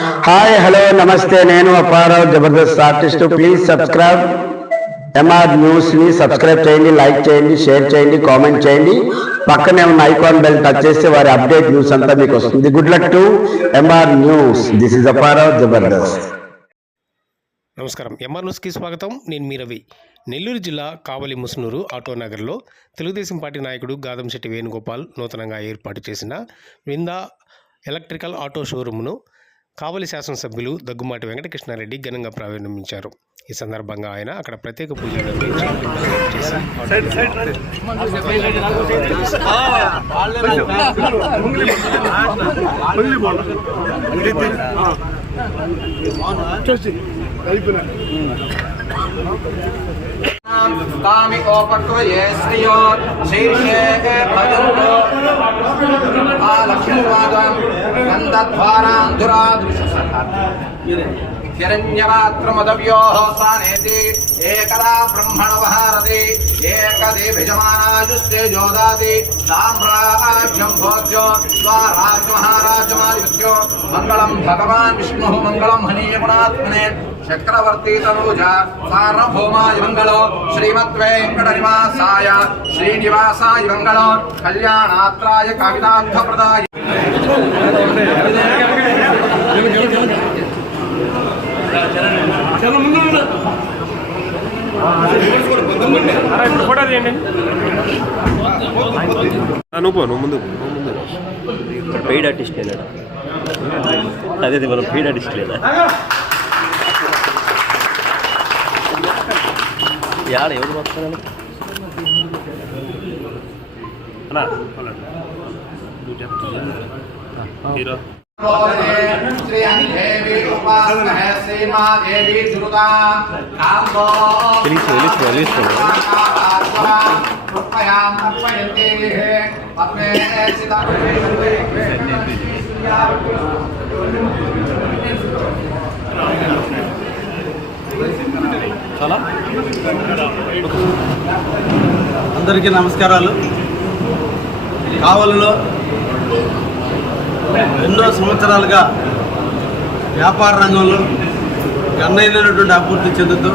Hi hello నమస్తే, నేను Apparao Jabardasth artist. Please subscribe MR news ని సబ్స్క్రైబ్ చేయండి, లైక్ చేయండి, షేర్ చేయండి, కామెంట్ చేయండి. పక్కనే ఉన్న ఐకాన్ బెల్ టచ్ చేస్తే వారి అప్డేట్ న్యూస్ అంతా మీకు వస్తుంది. Good luck to MR news. This is Apparao Jabardasth. నమస్కారం. ఎంఆర్ న్యూస్కి స్వాగతం. నేను మీ రవి. నెల్లూరు జిల్లా కావలి ముసునూరు ఆటోనగర్లో తెలుగుదేశం పార్టీ నాయకుడు గాదంశెట్టి వేణుగోపాల్ నూతనంగా ఏర్పాటు చేసిన విందా ఎలక్ట్రికల్ ఆటో షోరూమ్ను కావలి శాసనసభ్యులు దగ్గుమాటి వెంకటకృష్ణారెడ్డి ఘనంగా ప్రారంభించారు. ఈ సందర్భంగా ఆయన అక్కడ ప్రత్యేక పూజలు నిర్వహించి कामिकोपक्वये श्रियो शीर्षे भजन्तो लक्ष्मीवादं गन्धद्वारां हिरण्यमात्रमदव्योः सानेति एकदा ब्रह्मणवहारति एकदेभिजमानायुस्ते जोदाति साम्राज्यं भोज्यो स्वाराज्यमहाराजमादित्यो मङ्गलं भगवान् विष्णुः मङ्गलं हनीयगुणात्मने चक्रवर्ती तनूजा सार्वभौमाय मंगलो श्रीमद्वेंकटनिवासाय श्रीनिवासाय मंगलो कल्याणात्राय कवितार्थप्रदाय ముందు పెయిడ్ ఆర్టిస్ట్ లేదా అదే మనం పెయిడ్ ఆర్టిస్ట్ లేదా यार ఎవరు వస్తారని అన్నా హీరో श्री देवी उपासना है श्री मां देवी दुर्गा कामो प्लीज कृपयां अर्पयन्ते है अपने सीता అందరికీ నమస్కారాలు. కావలిలో ఎన్నో సంవత్సరాలుగా వ్యాపార రంగంలో గణనీయమైనటువంటి అభివృద్ధి చెందుతూ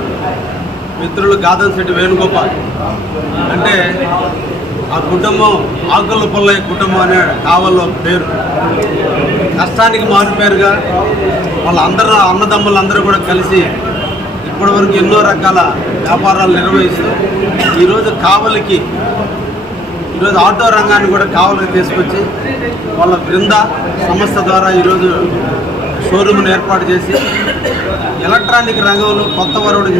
మిత్రులు గాదంశెట్టి వేణుగోపాల్ అంటే ఆ కుటుంబం ఆకుల పుల్లయ్య కుటుంబం అనే కావలిలో పేరు. కష్టానికి మారుపేరుగా వాళ్ళందరూ అన్నదమ్ములందరూ కూడా కలిసి ఇప్పటివరకు ఎన్నో రకాల వ్యాపారాలు నిర్వహిస్తూ ఈరోజు కావలికి ఆటో రంగాన్ని కూడా కావలికి తీసుకొచ్చి వాళ్ళ బృంద సంస్థ ద్వారా ఈరోజు షోరూమ్ను ఏర్పాటు చేసి ఎలక్ట్రానిక్ రంగంలో కొత్త వరవడి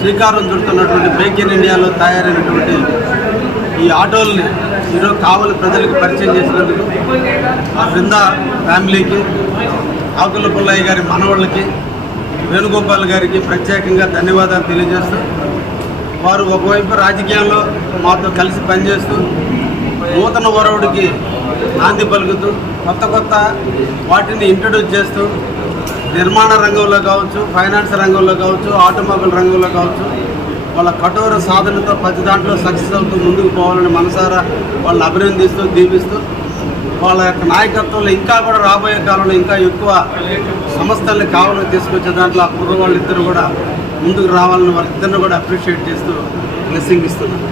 శ్రీకారం చుడుతున్నటువంటి మేక్ ఇన్ ఇండియాలో తయారైనటువంటి ఈ ఆటోల్ని ఈరోజు కావలి ప్రజలకు పరిచయం చేసినందుకు ఆ బృంద ఫ్యామిలీకి ఆకుల పుల్లయ్య గారి మనవాళ్ళకి వేణుగోపాల్ గారికి ప్రత్యేకంగా ధన్యవాదాలు తెలియజేస్తూ వారు ఒకవైపు రాజకీయాల్లో మాతో కలిసి పనిచేస్తూ నూతన వరవుడికి నాంది పలుకుతూ కొత్త వాటిని ఇంట్రడ్యూస్ చేస్తూ నిర్మాణ రంగంలో కావచ్చు, ఫైనాన్స్ రంగంలో కావచ్చు, ఆటోమొబైల్ రంగంలో కావచ్చు వాళ్ళ కఠోర సాధనతో ప్రతి దాంట్లో సక్సెస్ అవుతూ ముందుకు పోవాలని మనసారా వాళ్ళని అభినందిస్తూ దీవిస్తూ వాళ్ళ యొక్క నాయకత్వంలో ఇంకా కూడా రాబోయే కాలంలో ఇంకా ఎక్కువ సంస్థల్ని కావాలని తీసుకొచ్చే దాంట్లో ఆ కుర్ర వాళ్ళిద్దరు కూడా ముందుకు రావాలని వాళ్ళిద్దరిని కూడా అప్రిషియేట్ చేస్తూ బ్లెస్సింగ్ ఇస్తున్నారు.